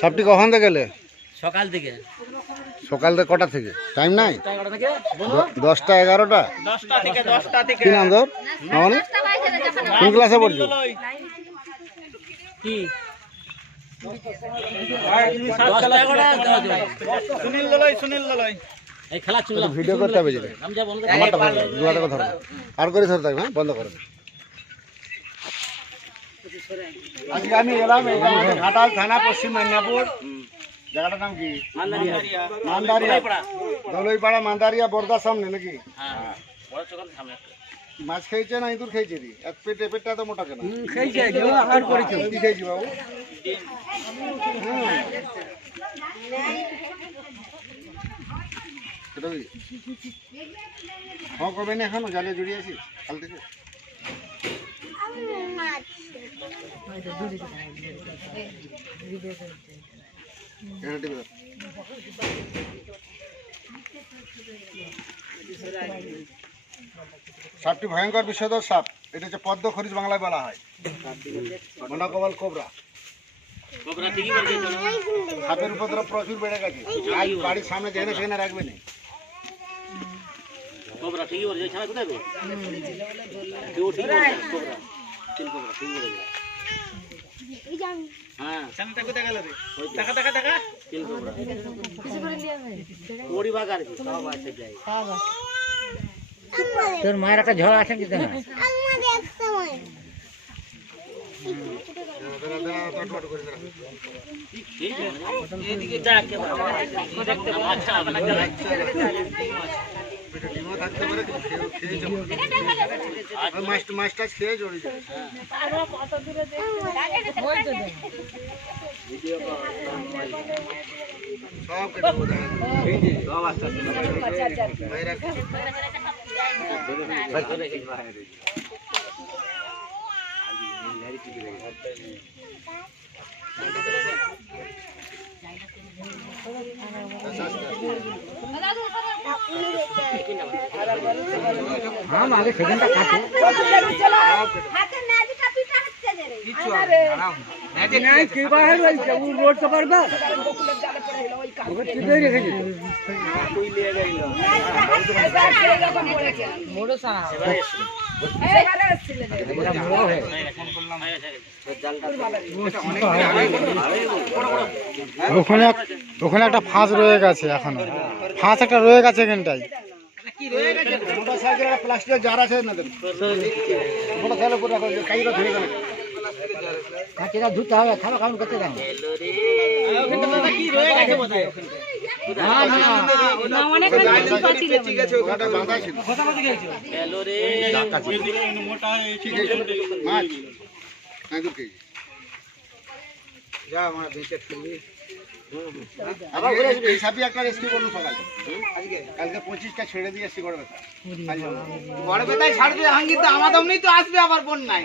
সাপটি কখন থেকে গেলে? সকাল থেকে। সকাল থেকে কটা থেকে? টাইম নাই? দশটা এগারোটা কি নাম তোর? মামনি? কোন ক্লাসে পড়ছো কি। সুনীল সুনীল ভিডিও করতে হবে আমারটা ভালো লাগে দুলাটাকে আর করে ধরে থাকবে হ্যাঁ? বন্ধ করে আজকে আমি এলাম ঘাটাল থানা পশ্চিম মেদিনীপুর জায়গাটার নাম কি মান্দারিয়া মান্দারিয়া দলইপাড়া মান্দারিয়া বর্দার সামনে নাকি হ্যাঁ। মাছ খেয়েছে না ইঁদুর খেয়েছে দি এক পেট এ পেটটা তো মোটা কেন খেয়েছে আর করেছে কি খেয়েছি বাবু? হ্যাঁ করবে না এখনও জালে জড়িয়ে আছি কাল থেকে। সাপটি ভয়ঙ্কর বিষধর সাপ। এটা হচ্ছে পদ্ম খরিজ বাংলায় বলা হয়। মনাকবাল কোবরা কোবরা। সাপের উপদ্রব প্রচুর বেড়ে গেছে। আর বাড়ির সামনে যেখানে সেখানে রাখবে না। কোবরা ঠিকই বলছে। ছাড়া কোথায় ঠিক হ্যাঁ সামনেটা কোথায় গেল রে টাকা টাকা টাকা। তিন কোবরা ওড়ি বাগ কি সব আছে যাই। তোর মায়ের একটা ঝড় আছে কি না এদিকে যা কে আচ্ছা। আপনাকে ডিমও থাকতে পারে কিন্তু জড়িয়ে যাবে সব কেটে। বাইরে ওখানে এক- ওখানে একটা ফাঁস রয়ে গেছে এখনও ফাঁস একটা রয়ে গেছে এখানটায় মোটর সাইকেল একটা প্লাস্টিকের জার আছে না মোটর সাইকেল করে রাখো কাইটা ধরে গেল কি রয়ে গেছে বোধহয় ওখানটা বাঁধা ছিল হ্যালো রে ঠিক আছে মাছ হ্যাঁ দু কেজি যা আমার বেঁচে ফেলবি আবার ঘুরে আসবি এই একটা রেস্কিউ করুন সকালে। আজকে কালকে পঁচিশটা ছেড়ে দিয়ে বড় বেতায় ছাড়বে নেই তো আসবে আবার বন্যায়।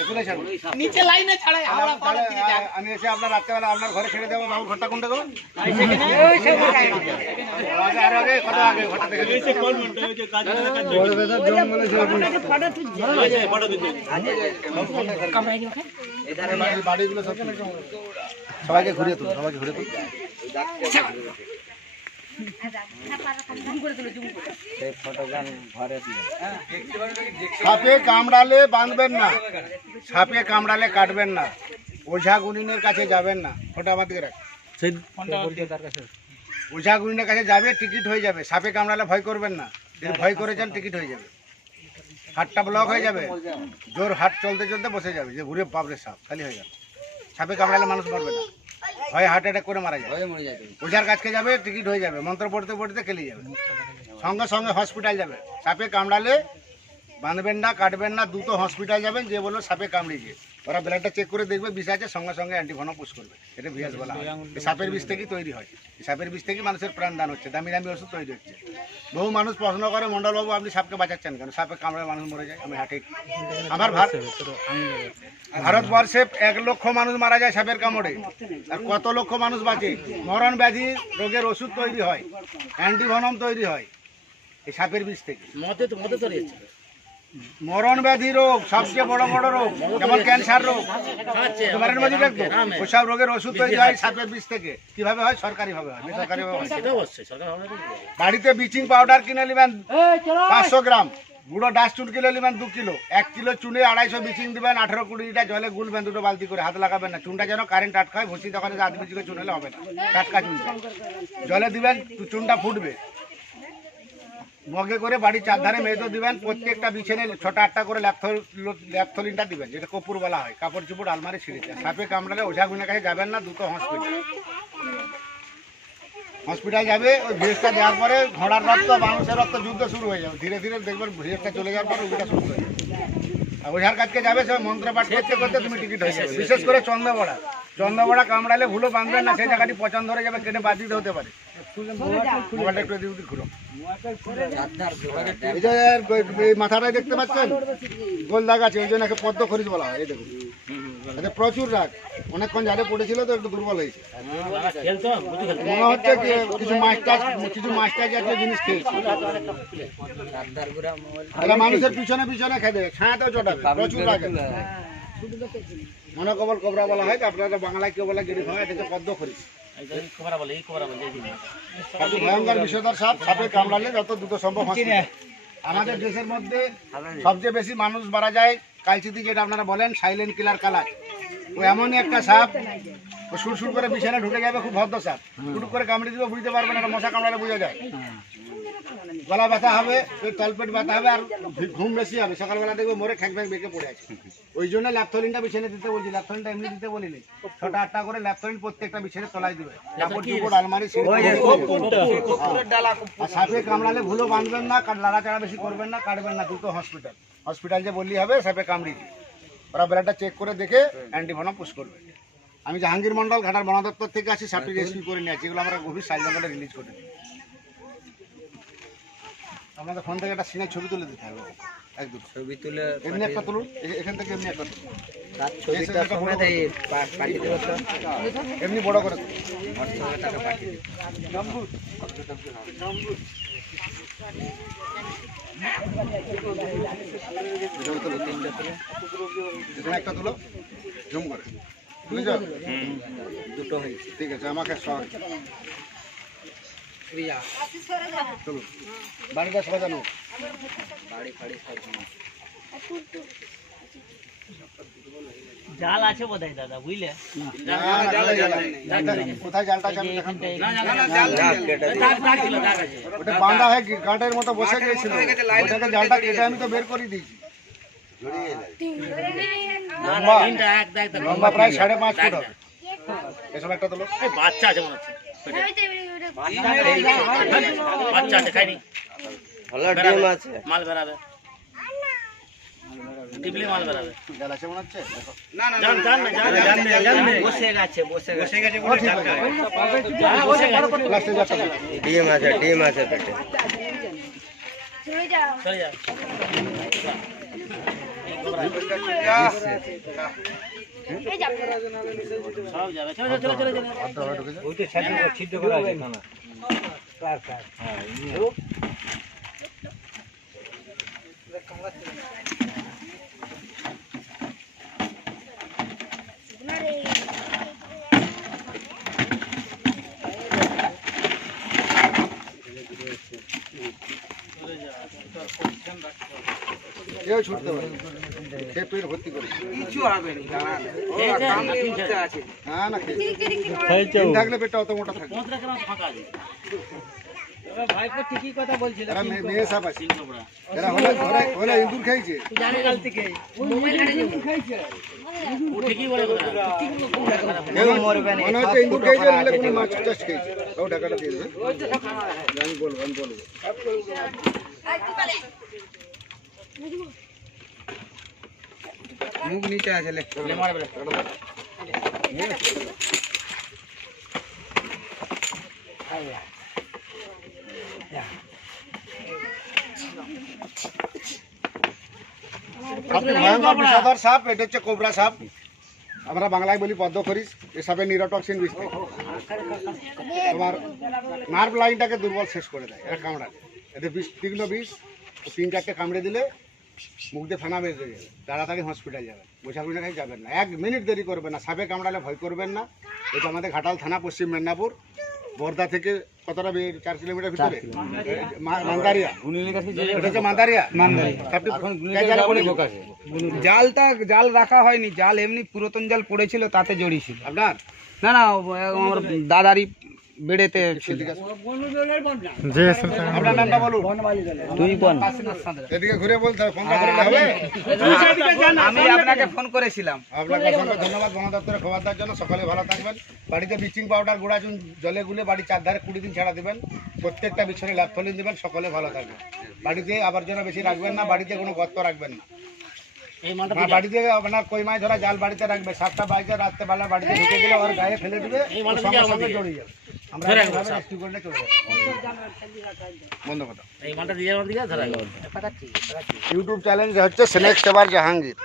এগুলোই ছাড়বো। নিচে লাইনে থেকে আমি এসে আপনার রাত্রেবেলা আপনার ঘরে ছেড়ে দেবো বাবুর ঘরটা কোনটা আগে আরও আগে কত আগে ঘরটা দেখে দিন। এধারে বাড়ি- বাড়িগুলো সব সবাইকে ঘুরিয়ে তুল সবাইকে ঘুরিয়ে তুল সাপে কামড়ালে বাঁধবেন না। সাপে কামড়ালে কাটবেন না। ওঝা গুনিনের কাছে যাবেন না। ওটা আমার দিকে রাখ। ওঝা গুনিনের কাছে যাবে টিকিট হয়ে যাবে। সাপে কামড়ালে ভয় করবেন না। যদি ভয় করেছেন টিকিট হয়ে যাবে। হাটটা ব্লক হয়ে যাবে। জোর হাট চলতে চলতে বসে যাবে। যে ঘুরে পাবলে সাপ খালি হয়ে যাবে। সাপে কামড়ালে মানুষ মরবে না। ভয়ে হার্ট অ্যাটাক করে মারা যাবে ওঝার কাছকে যাবে টিকিট হয়ে যাবে মন্ত্র পড়তে পড়তে খেলে যাবে। সঙ্গে সঙ্গে হসপিটাল যাবে। সাপে কামড়ালে বাঁধবেন না কাটবেন না দ্রুত হসপিটাল যাবেন যে বলল সাপে কামড়িয়েছে। ওরা ব্লাডটা চেক করে দেখবে বিষ আছে সঙ্গে সঙ্গে অ্যান্টিভনম পুশ করবে। এটা ভিয়াস বলা হয়। সাপের বিষ থেকেই তৈরি হয়। সাপের বিষ থেকেই মানুষের প্রাণদান হচ্ছে দামি দামি ওষুধ তৈরি হচ্ছে। বহু মানুষ প্রশ্ন করে মন্ডলবাবু আপনি সাপকে বাঁচাচ্ছেন কেন? সাপে কামড়ে মানুষ মরে যায় আমি হাঁটি আমার ভার- ভারতবর্ষে এক লক্ষ মানুষ মারা যায় সাপের কামড়ে। আর কত লক্ষ মানুষ বাঁচে? মরণ ব্যাধি রোগের ওষুধ তৈরি হয় অ্যান্টিভনম তৈরি হয় এই সাপের বিষ থেকে। মতে তো মতে তো রয়েছে। মরণ ব্যাধি রোগ সবচেয়ে বড় বড় রোগ যেমন ক্যান্সার রোগ। তোমার মধ্যে দেখব ওসব রোগের ওষুধ তৈরি হয় সাপের বিষ থেকে। কীভাবে হয়? সরকারি ভাবে হয় বেসরকারি ভাবে হয়। সেটা অবশ্যই সরকার ভাবনা বাড়িতে ব্লিচিং পাউডার কিনে নেবেন পাঁচশো গ্রাম। গুঁড়ো ডাস্ট চুন কিলো নেবেন দু কিলো। এক কিলো চুনে আড়াইশো ব্লিচিং দেবেন, আঠেরো কুড়ি লিটার জলে গুলবেন দুটো বালতি করে হাত লাগাবেন না। চুনটা যেন কারেন্ট আটকায়, ভুসি দোকানে আধ বিচিকে চুন হলে হবে না। টাটকা চুনটা জলে দিবেন, চুনটা ফুটবে। মগে করে বাড়ির চারধারে মেয়েদের দিবেন, প্রত্যেকটা বিছানে ছোট আটটা করে ল্যাপথল, ল্যাপথলিনটা দিবেন, যেটা কপুর বলা হয়। কাপড় চুপড় আলমারি ছিঁড়েছে সাপে কামড়ালে ওঝা গুনের কাছে যাবেন না দুটো হসপিটাল হসপিটাল যাবে, ওই ভিড়টা দেওয়ার পরে ঘোড়ার রক্ত মানুষের রক্ত, যুদ্ধ শুরু হয়ে যাবে। ধীরে ধীরে দেখবেন ভিড়টা চলে যাওয়ার পরে ওইটা শুরু হয়ে যাবে। আর ওঝার কাছকে যাবে, সে মন্ত্র পাঠ করতে করতে তুমি টিকিট হয়ে যাবে। বিশেষ করে চন্দ্রবড়া। চন্দ্রবড়া কামড়ালে ভুলো বাঁধবেন না, সেই জায়গাটি পছন্দ ধরে যাবে, কেটে বাদ হতে পারে। মাথাটাই দেখতে পাচ্ছেন? গোল দাগ আছে ওই জন্য পদ্ম খরিদ বলা হয়, এই দেখুন। প্রচুর রাগ। অনেকক্ষণ জালে পড়েছিল তো একটু দুর্বল হয়েছে। মনে হচ্ছে কিছু মাছ টাছ কিছু মাছ টাছ জাতীয় জিনিস খেয়েছে তাহলে মানুষের পিছনে পিছনে খেতে ছায়াতেও চটাবে প্রচুর রাগে মনোকবল কোবরা বলা হয় আপনারা বাংলায় কেউ বলে গেড়ি ভাঙা এটাকে পদ্ম সবচেয়ে ভয়ঙ্কর বিষধর সাপ সাপে কামড়ালে যত দ্রুত সম্ভব। আমাদের দেশের মধ্যে সবচেয়ে বেশি মানুষ মারা যায় কালচিতি যেটা আপনারা বলেন সাইলেন্ট কিলার কালার। ও এমনই একটা সাপ। ও সুর সুর করে বিছানা ঢুকে যাবে খুব ভদ্র সাপ। টুটুক করে কামড়ে দিবে বুঝতে পারবে না মশা কামড়ালে বোঝা যায়। গলা ব্যথা হবে ওই তলপেট ব্যথা হবে আর ঘুম বেশি হবে। সকালবেলা দেখবে মরে খ্যাক ব্যাগ বেঁকে পড়ে আছে। ওই জন্য ল্যাপথলিনটা বিছানে দিতে বলছি। ল্যাপথলিনটা এমনি দিতে বলিনি। ছটা আটটা করে ল্যাপথলিন প্রত্যেকটা বিছানে তলায় দিবে। কাপড় চুপড় আলমারি আর সাপে কামড়ালে ভুলো বাঁধবেন না কার লাড়াচাড়া বেশি করবেন না কাটবেন না। দুটো হসপিটাল। হসপিটাল যে বললি হবে সাপে কামড়িয়েছে ওরা ব্লাডটা চেক করে দেখে অ্যান্টিভেনম পুশ করবে। আমি জাহাঙ্গীর মন্ডল ঘাটার বন দপ্তর থেকে আসি সাপটি রেস্কিউ করে নিয়ে আসি এগুলো আমরা গভীর সাইজ রিলিজ করে দিই। আপনাদের ফোন থেকে একটা সিনের ছবি তুলে দিতে হবে। একদম। ছবি তুলে এমনি একটা তুলুন এখান থেকে এমনি একটা তুলুন। এমনি বড় করে। পাঠিয়ে দেবো এখানে তুলো এখানে একটা তুলো। জুম করে। বুঝেছ দুটো হয়েছে ঠিক আছে আমাকে সর। চলুন বাড়িটা সাজানো বাড়ি ফাড়ি সাজানো। জাল আছে বোধহয় দাদা বুঝলে। কোথায় জালটা ওটা বাঁধা হয়ে গাঁটের মতো বসে গিয়েছিল। ওটাকে জালটা কেটে আমি তো বের করে দিয়েছি। লম্বা। প্রায় সাড়ে পাঁচ ফুট হবে। এসব একটা তোলো বাচ্চা আছে মনে হচ্ছে। বাচ্চা আছে। খাইনি। ভালো ডিম আছে। মাল বেরাবে টিপলি মাল বেরাবে জাল মনে হচ্ছে? দেখো। জান জান না জান জান বসে গেছে বসে গেছে। ও, ঠিক আছে লাস্টে যাচ্ছে। ডিম আছে ডিম আছে পেটে। চলে যা। সব যাবে। চলে চলে চলে চলে। কেউ ছুটতে পারে সে পেট ভর্তি করে। এই যে না না থাকলে পেটটা অত মোটা থাকবে পনেরো গ্রাম মনে হচ্ছে ইঁদুর খেয়েছে নাহলে কোনো মাছ চাষ খেয়েছে ও ঢাকাটা দিয়ে দেবে আমি বলব আমি বলব মুখ নিচে আছে লে লে মারে বেরে সবচেয়ে ভয়ঙ্কর বিষধর সাপ এটা হচ্ছে কোবরা সাপ। আমরা বাংলায় বলি পদ্ম করিস সাপের নিরোটক্সিন বিষ থাকে তোমার নার্ভ লাইনটাকে দুর্বল শেষ করে দেয় এরা কামড়ালে এতে বিষ তীক্ষ্ণ বিষ তিন চারটে কামড়ে দিলে মুখ দিয়ে ফানা হয়ে যাবে। তাড়াতাড়ি হসপিটাল যাবেন বোঝাগুড়ি কাছে যাবেন না। এক মিনিট দেরি করবেন না সাপে কামড়ালে ভয় করবেন না। এটা আমাদের ঘাটাল থানা পশ্চিম মেদিনীপুর। বর্দা থেকে কতটা চার কিলোমিটার ভিতরে? মান্দারিয়া। এটা হচ্ছে মান্দারিয়া? জালটা জাল রাখা হয়নি জাল এমনি পুরাতন জাল পড়েছিল তাতে জড়িয়েছিল আপনার? না না আমার দাদারি বেড়েতে ছিল। আপনার নামটা বলুন। দুই বোন। এদিকে ঘুরে বলতে হবে ফোনটা করে হবে। আমি আপনাকে ফোন করেছিলাম। আপনাকে অসংখ্য ধন্যবাদ বন দপ্তরে খবর দেওয়ার জন্য। সকলে ভালো থাকবেন। বাড়িতে ব্লিচিং পাউডার গুঁড়া চুন জলে গুলে বাড়ি চারধারে কুড়ি দিন ছাড়া দেবেন। প্রত্যেকটা বিছরে ল্যাপথলিন দেবেন। সকলে ভালো থাকবেন। বাড়িতে আবর্জনা বেশি রাখবেন না বাড়িতে কোনো গর্ত রাখবেন না। বাড়িতে আপনার কই মাছ ধরা জাল বাড়িতে রাখবে। সাতটা বাড়িতে রাখতে পারলে বাড়িতে ঢুকে গেলে ওর গায়ে ফেলে দিবে। সঙ্গে সঙ্গে জড়িয়ে যাবে। ইউটিউব চ্যানেল হচ্ছে স্নেক সেবার জাহাঙ্গীর।